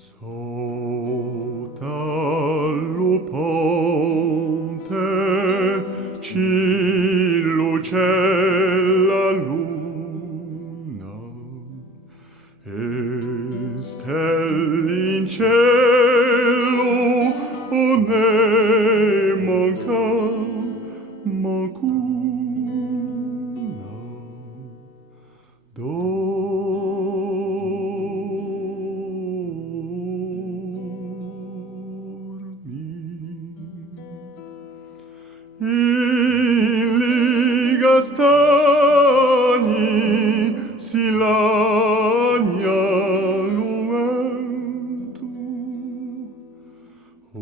Sotto al ponte ci luce la luna e stelle in cielo ne manca mancuna. In liga stagni si lagna l'uento, o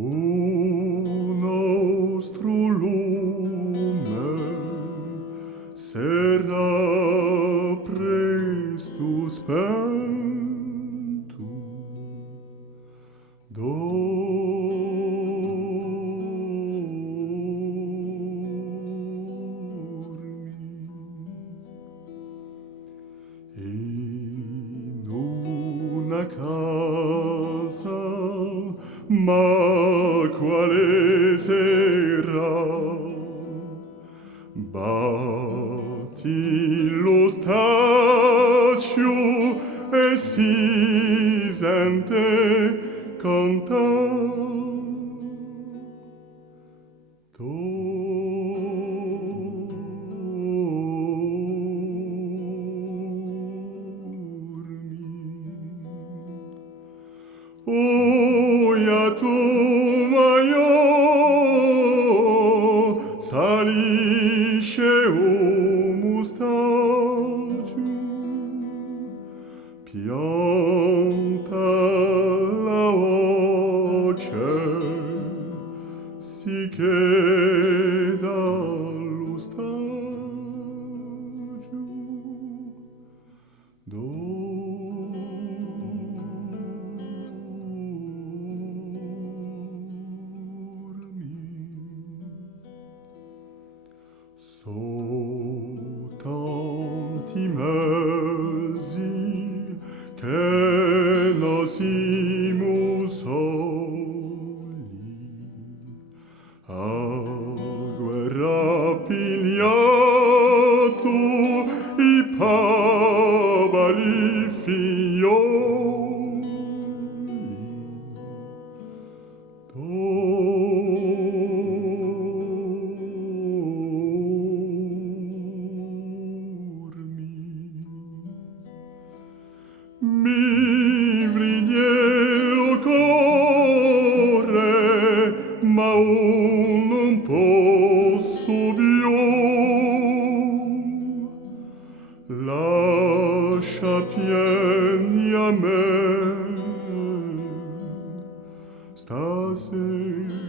nostro lume sarà presto spento. In una casa, ma quale sarà? Batti lo staccio e si sente cantare. Oia tu maio salisce o mustagio, pianta la voce si cheda allo stagio. So tanti mesi che non siamo soli, a guerra pigliato i pavali figlioli. Mi vriglielo corre, ma non posso più. Lascia pieni a me stasera.